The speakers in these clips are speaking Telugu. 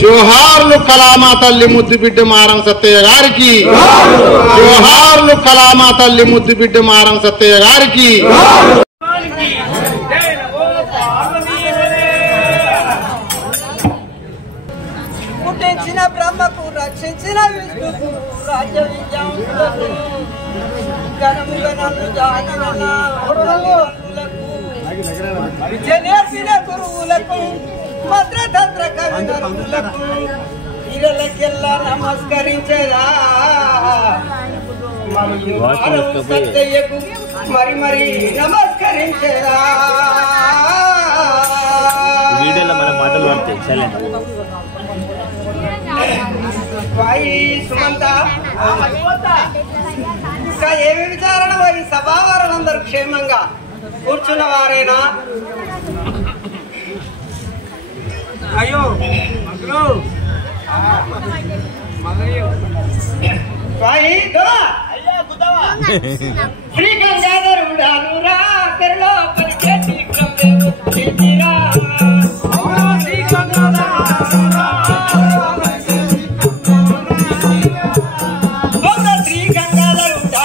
జోహార్లు కళామా తల్లి ముద్దు బిడ్డ మారం సత్తయ్య గారికి, జోహార్లు కళామా తల్లి ముద్దు బిడ్డ మారం సత్తయ్య గారికి. పుట్టించిన బ్రహ్మకు రక్షించిన విష్ణుకు రాజ్య విద్యాంసులకు ఘనముగా నన్ను విద్య నేర్పిన గురువులకు మంత్రతంత్ర కవితరులకు ఇరలకెల్లా నమస్కరించేదా సత్తయ్యకు మరి మరి నమస్కరించేదా. సుమంత ఇంకా ఏమి విచారణ ఈ సభావారులందరూ క్షేమంగా కూర్చున్న వారేనా? అయ్యో శ్రీ గంగాధరుడానురా తెరలో పరిచేతి క్రమేరా శ్రీ గంగాధరుడా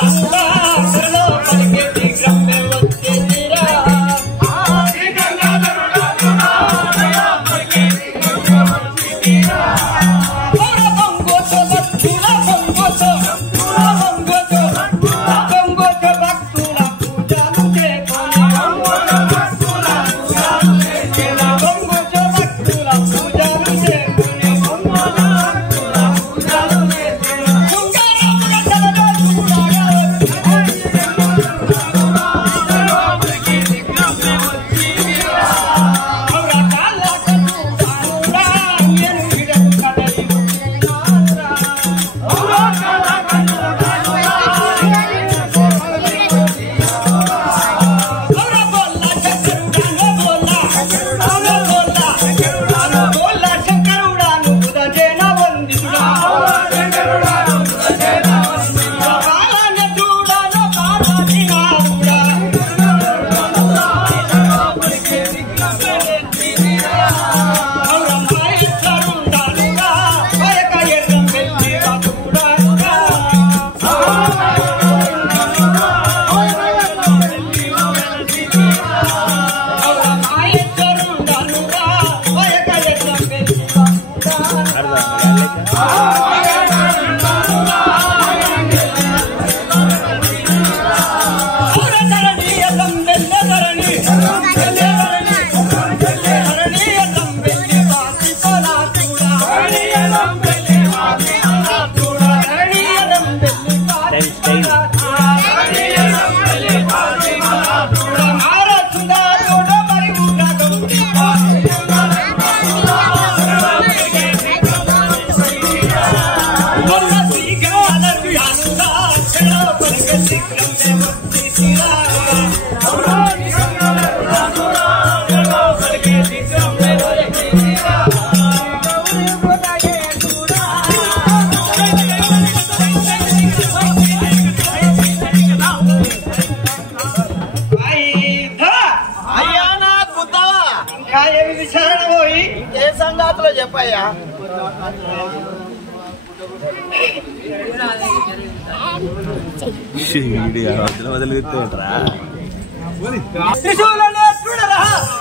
చెప్పయ్యా.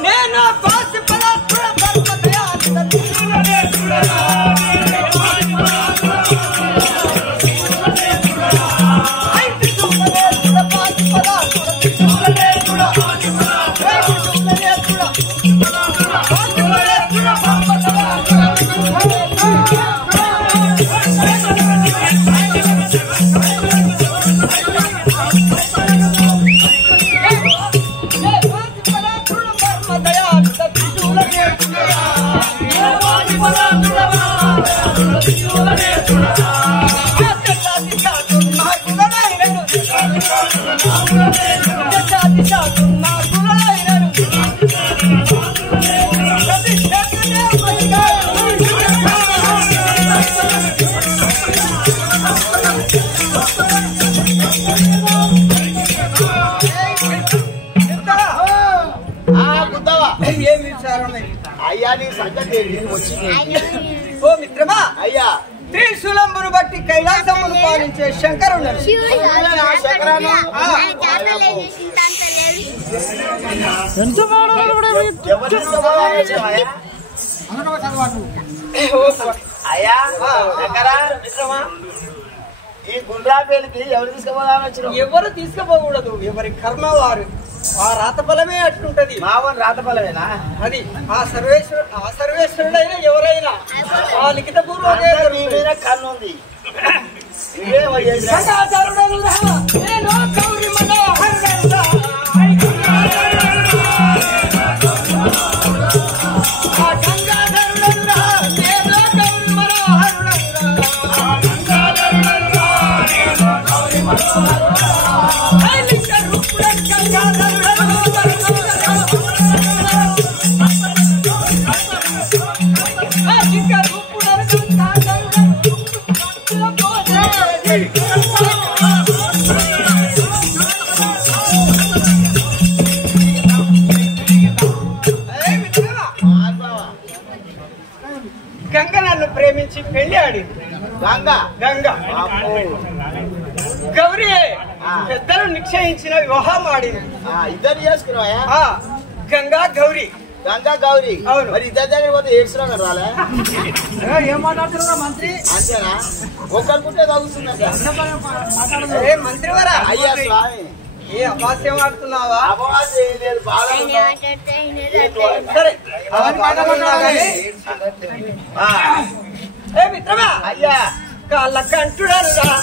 నేను అయ్యా నీ సంగతి వచ్చింది ఓ మిత్రమా అయ్యా త్రిశూలంబును బట్టి కైలాసమును పాలించే శంకరుడు అయ్యా మిత్రమా ఈ గుండ్రాపేలికి ఎవరు తీసుకుపోదామని ఎవరు తీసుకుపోకూడదు, ఎవరి కర్మ వారు. ఆ రాతఫలమే అట్లుంటది. మావన్ రాతఫలమేనా అది ఆ సర్వేశ్వరుడైనా ఎవరైనా ఆ లిఖిత పూర్వమే కన్ను ఉంది. గంగ నన్ను ప్రేమించి పెళ్లి ఆడింది. గంగ గౌరీ పెద్దలు నిశ్చయించిన వివాహం ఆడింది. ఇద్దరు చేసుకున్నావా? గంగా గౌరీ. గంగా గౌరీ. అవును. మరి ఇద్దరు దగ్గర పోతే ఏడ్చున్నా రాలే? ఏం మాట్లాడుతున్నా మంత్రి? అంతేనా? ఒక్కరుకుంటే తగ్గుతుందంట. మంత్రివరా? అయ్యా స్వామి ఏ అపాస్యం ఆడుతున్నావా? అపవాసం ఏం లేదు, బాగా సరే ఏ మిత్రమా అయ్యా కాళ్ళ కంటుడనురా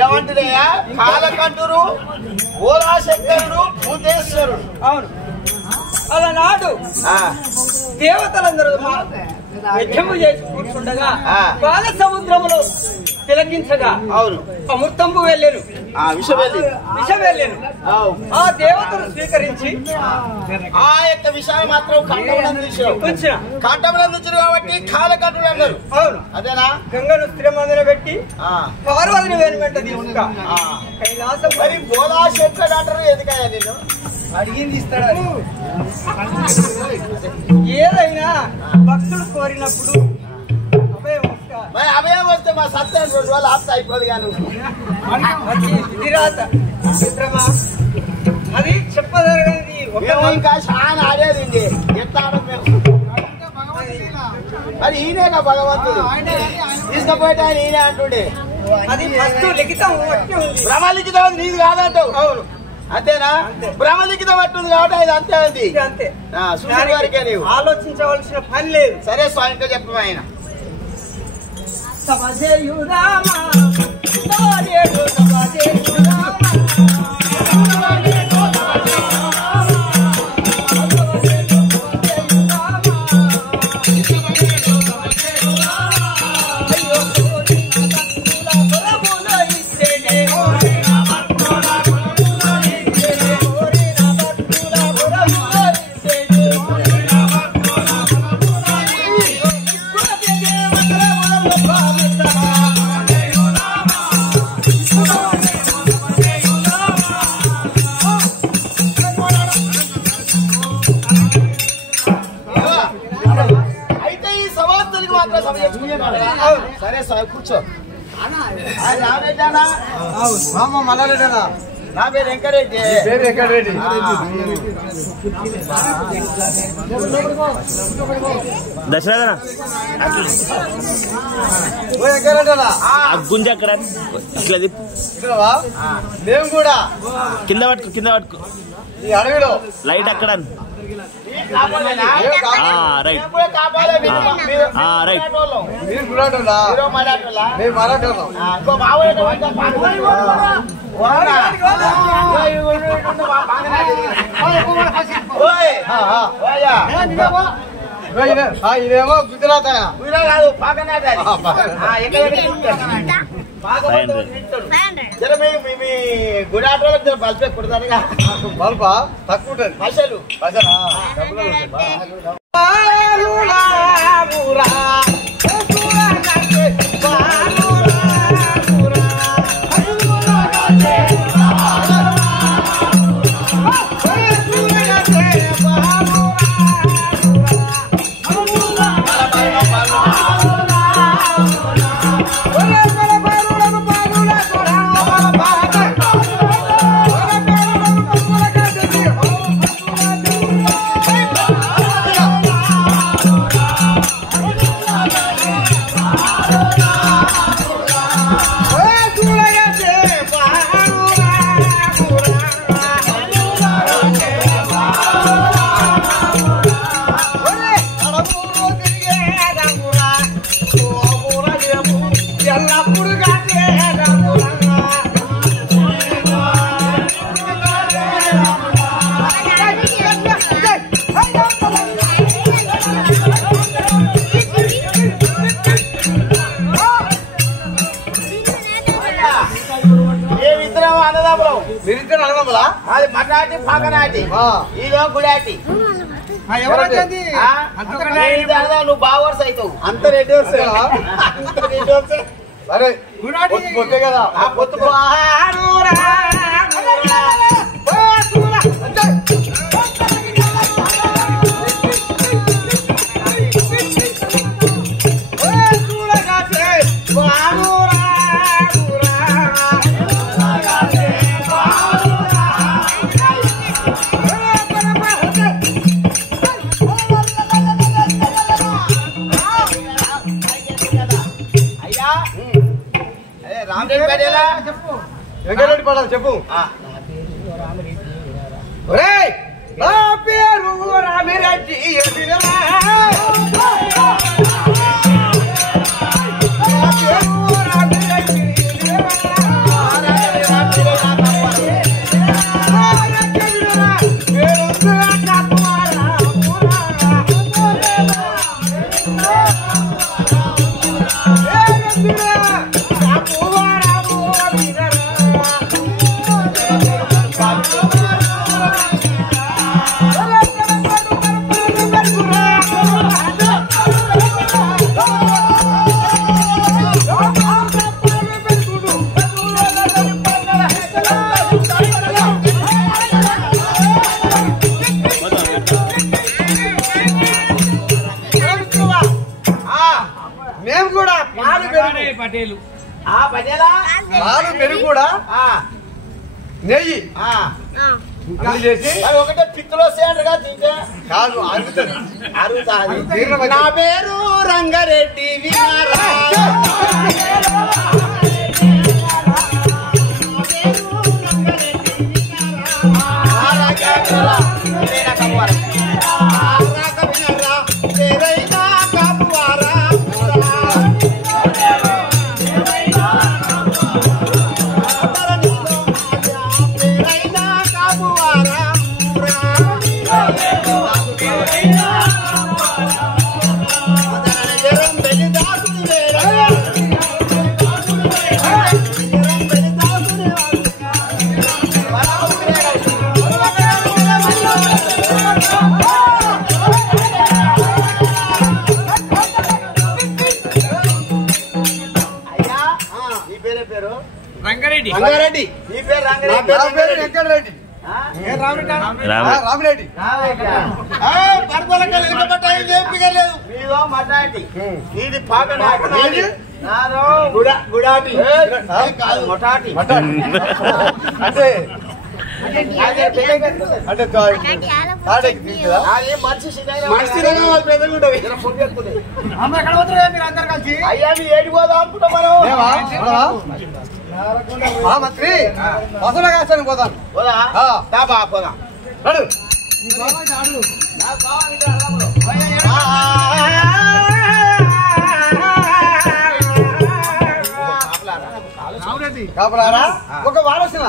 ఏమంటున్నాయా? కాలకంఠుడు, ఓరాశంకరుడు, భూతేశ్వరుడు. అవును. అలనాడు దేవతలందరూ యజ్ఞము చేసి కూర్చుండగా బాల సముద్రములో తిలకించగా అవును అమృతంబు వెళ్ళాను, విషం వెళ్ళాను. ఆ దేవతను స్వీకరించి ఆ యొక్క విషయాన్ని మాత్రం కంఠమునందు కాబట్టి కాలకంఠుడు అన్నారు. అవును అదేనా? గంగను స్థిరమందున పెట్టి పార్వతిని వేను వెంట తీసుక కైలాసం. మరి బోలాశంకరుడు అంటారు ఎందుకయ్యా? నేను అడిగింది ఇస్తాడు. ఏదైనా భక్తులు కోరినప్పుడు మరి అభయం వస్తే మా సత్యం 2 రోజులు ఆప్త అయిపోదు. కానీ విధిరాత మిత్రమా, అది చెప్పదరగనిది. ఇంకా చాలా ఆడేది ఎట్లా ఆడదు మరి ఈయనేగా భగవంతుడు తీసుకుపోయేట ఈయనే అంటుండే. అది ఫస్ట్ లిఖితం భ్రమలిఖితం నీది కాదంటావు. అవును అంతేనా? భ్రమలిఖితం పట్టుంది కాబట్టి అది అంతే ఉంది. అంతే. సూర్యుడి వారికే నీవు ఆలోచించవలసిన పని లేదు. సరే స్వామితో చెప్పు ఆయన. సరే సార్ కూర్చో. మల్లారెడ్డి. నా పేరు వెంకరెడ్డి. వెంకటరెడ్డి. దశరథన గుంజ అక్కడ ఇట్లా మేము కూడా కింద పట్టుకో ఈ అడవిలో లైట్ అక్కడ రైట్ రైట్ మీరు గులాటోలా మేము మరాఠోళ్ళం ఇదేమో గుజరాత్ కాదు పాకనాట మీ గుడాటోళ్ళకి జర బల్పే కుడతారుగా బల్బా తక్కువ ఉంటుంది పైసలు అది మటాటి పాకనాటి ఇదో గుడాటి నువ్వు బాగా వరుస అవుతావు అంత రెడ్డి వస్తాయి అరే పొద్దే కదా పొత్తు వెంకటరెడ్డి పడాలి చెప్పు నా పేరు రామిరెడ్డి మేము కూడా పాలు పెరుగు పాలు పెరుగు కూడా నెయ్యి చేసి ఒకటే పిత్తులో సేంటర్గా తింటే కాదు అరుగుతుంది అరుగుతుంది. నా పేరు రంగారెడ్డి విహారా రంగారెడ్డి. నీ పేరు రంగారెడ్డి. రామిరెడ్డి మీదో మటాటి ఇది పాకనాటి గుడాటి కాదు మొటాటి అంటే అంటే అది మనిషి అయ్యా మీ ఏడు పోదాం అనుకుంటా మనం మంత్రి అసలు కాస్తాను పోతాను పోదా పోదాం కాపలారా ఒక వారసిన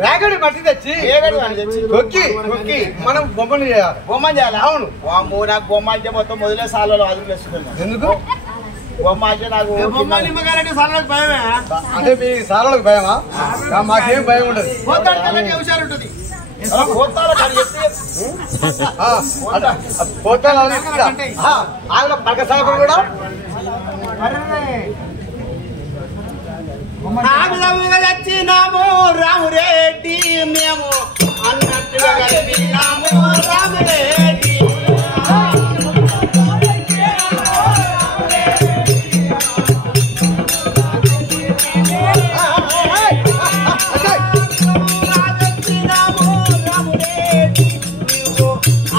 వేగడి మట్టి తెచ్చి కొక్కి మనం బొమ్మను చేయాలి. బొమ్మ చేయాలి. అవును. వామ్మో, నాకు బొమ్మ అంటే మొత్తం మొదలే సార్లలో అదుపు వేసుకున్నాను. ఎందుకు బొమ్మ అంటే నాకు అంటే మీ సార్లకు భయమా? మాకేం భయం ఉండదు. హుషారు ఉంటుంది. ఆవిడ పక్క సాగులు కూడా వచ్చినాము రామురెడ్డి మేము అన్నట్టుగా కలిపినాము రామురెడ్డి.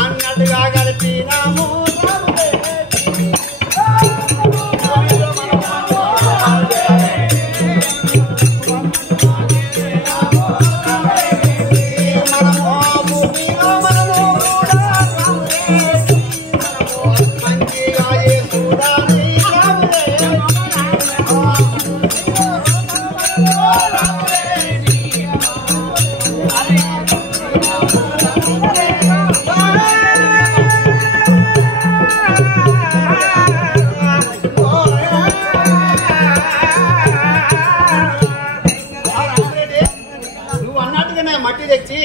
అన్నట్టుగా కలిపినాము మట్టి తెచ్చి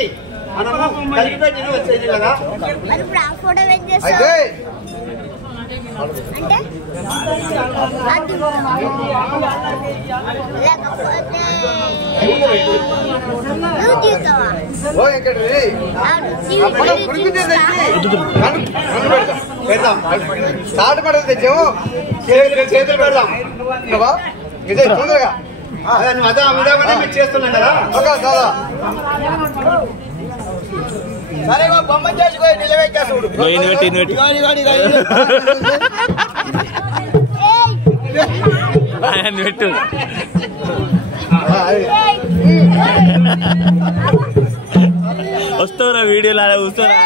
మనము కలిపెట్టి వచ్చేది కదా. అయితే పెడదాం స్టార్ట్ పడదు తెచ్చాము చేతులు పెడదాం విజయ్ తొందరగా చేస్తున్నాం కదా. సరే బొమ్మ చేసుకో నిలబెట్టా చూడు. పెట్టు వస్తావురా వీడియోలో కూర్చోరా.